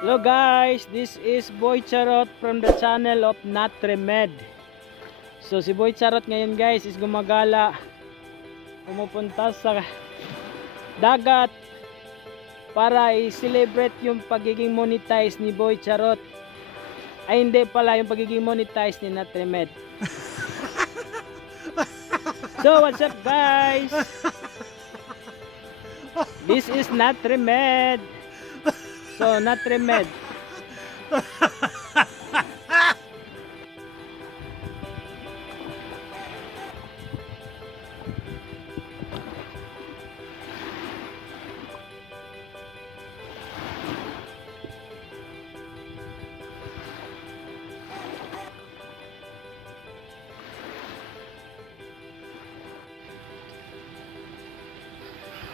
Hello guys, this is Boy Charot from the channel of Natremed. So si Boy Charot ngayon guys is gumagala, pumupunta sa dagat para i-celebrate yung pagiging monetize ni Boy Charot. Ay hindi pala, yung pagiging monetize ni Natremed. So what's up guys? This is Natremed. So, Natremed.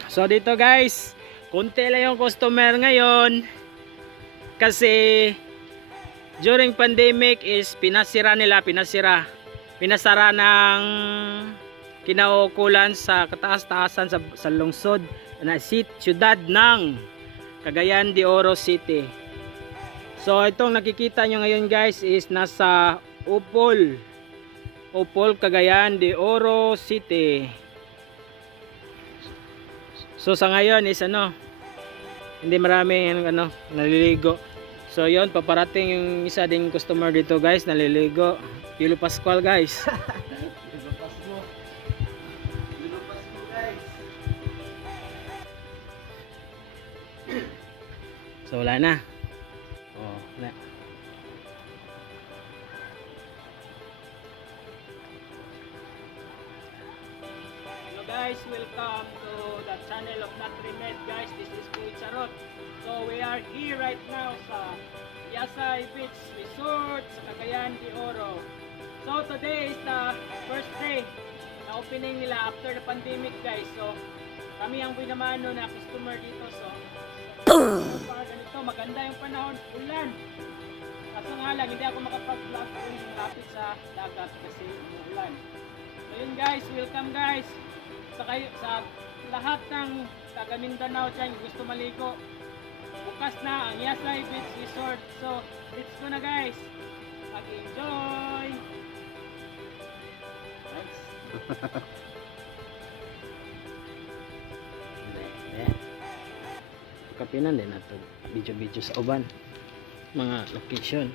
So, dito guys, konti lang yung customer ngayon. Kasi during pandemic is pinasara ng kinaukulan sa kataas-taasan sa lungsod na siyudad ng Cagayan de Oro City. So itong nakikita nyo ngayon guys is nasa Upol, Cagayan de Oro City. So sa ngayon is hindi maraming naliligo. So yon, paparating yung isa ding customer dito guys, naliligo. Pilo Pascual guys. Pilo Pascual guys. So wala na. Oh, wala. Hello guys, welcome to the channel of Natremed guys. This is Boy Charot. So we are here right now sa Yasay Beach Resort sa Cagayan de Oro. So today is the first day na opening nila after the pandemic guys. So kami ang binamano na customer dito. So ganito, maganda yung panahon, ulan. Kaso nga lang, hindi ako makapag-vlog kung lapit sa dagat kasi ulan. So yun guys, welcome guys sa lahat ng taga Mindanao dyan gusto maligo. Bukas na ang Yasay Beach Resort. So, let's go na guys. Mag-enjoy. Thanks. Kapinan din nato video sa uban. Mga location.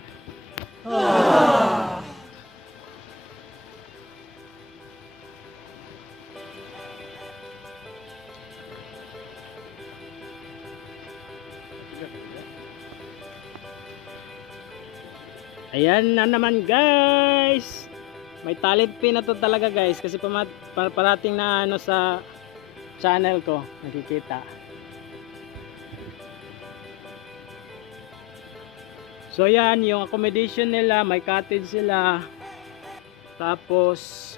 Ayan na naman guys. May talent pin na to talaga guys. Kasi parating na sa channel ko. Nakikita. So yan yung accommodation nila. May cottage sila. Tapos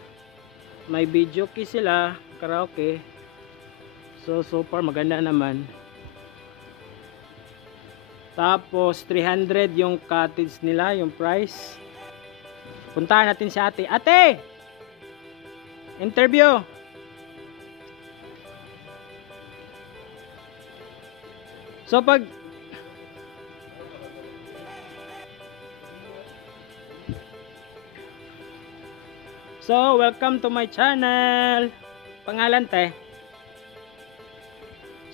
may video key sila. Karaoke. So far maganda naman. Tapos 300 yung cottage nila, yung price. Puntahan natin si ate. Ate! Interview! So welcome to my channel. Pangalan te?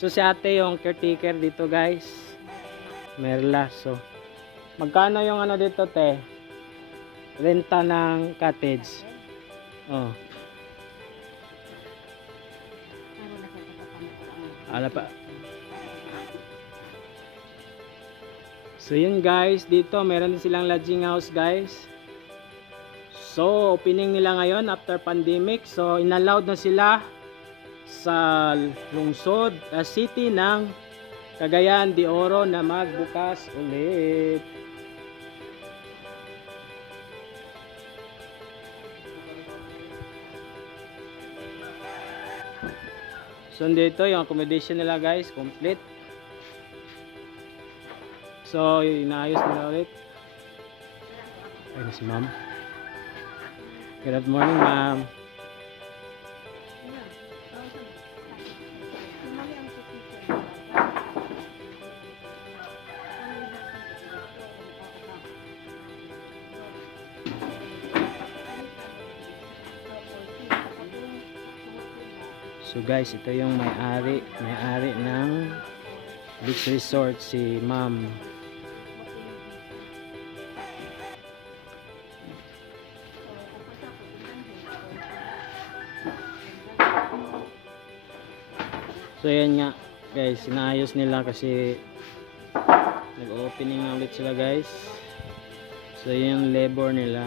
So si ate yung caretaker dito guys. Merla. So magkano yung dito te? Renta ng cottage. Oh. Ala pa. So yun guys, dito meron din silang lodging house guys. So opening nila ngayon after pandemic. So inallowed na sila sa lungsod, city ng Cagayan de Oro na magbukas ulit. So dito yung accommodation nila guys, complete. So inaayos nila ulit. Ayun si ma'am. Good morning ma'am. So guys, ito yung may-ari ng beach resort, si Ma'am. So yan nga guys, inaayos nila kasi nag-opening na ulit sila guys. So yung labor nila,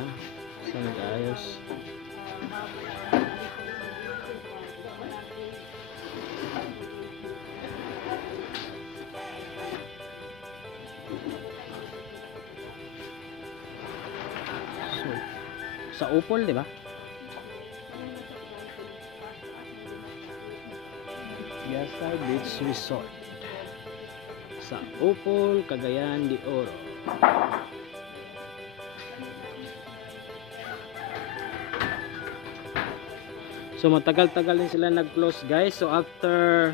so nag-ayos. So sa Upol, di ba? Yasay Beach Resort sa Upol, Cagayan de Oro. So matagal-tagal din sila nag-close guys. So after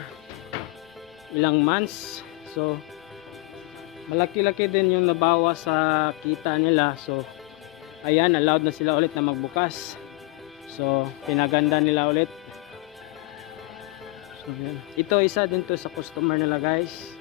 ilang months, so malaki-laki din yung nabawa sa kita nila. So ayan, allowed na sila ulit na magbukas. So pinaganda nila ulit. So, yan. Ito isa din to sa customer nila guys.